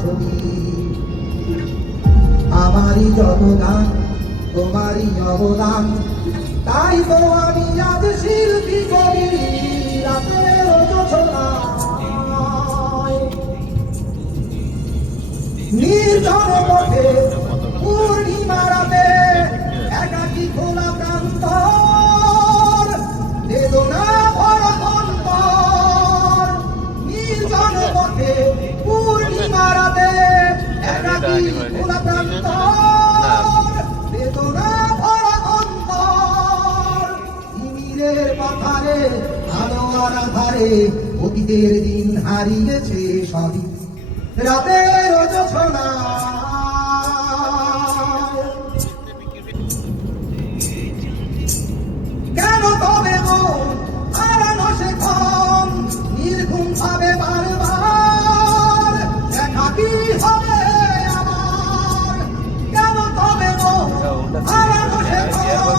ছবি। আমারই যত গান তোমারই অবদান, তাই তো আমি আজ শিল্পী কবি। রাতের জোছনায় নির্জন পথে পূর্ণিমা রাতে একাকী খোলা প্রান্তর, বেদনা ভরা অন্তর। নির্জন পথে পূর্ণিমা রাতে একাকী খোলা প্রান্তর, বেদনা ভরা অন্তর। তিমিরের পাথারে আলো আর আধারে অতীতের দিন হারিয়েছে সবই রাতের জোছনায়। কেন তবে মন হারানো সে ক্ষণ নির্ঘুম ভাবে বারবার একাকী হবে আমার। কেন তবে মন হারানো সে ক্ষণ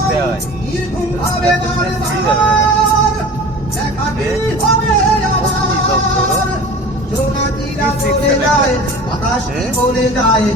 নির্ঘুম ভাবে বারবার একাকী হবে আমার। জোনাকিরা চলে যায়, আকাশ বলে যায়।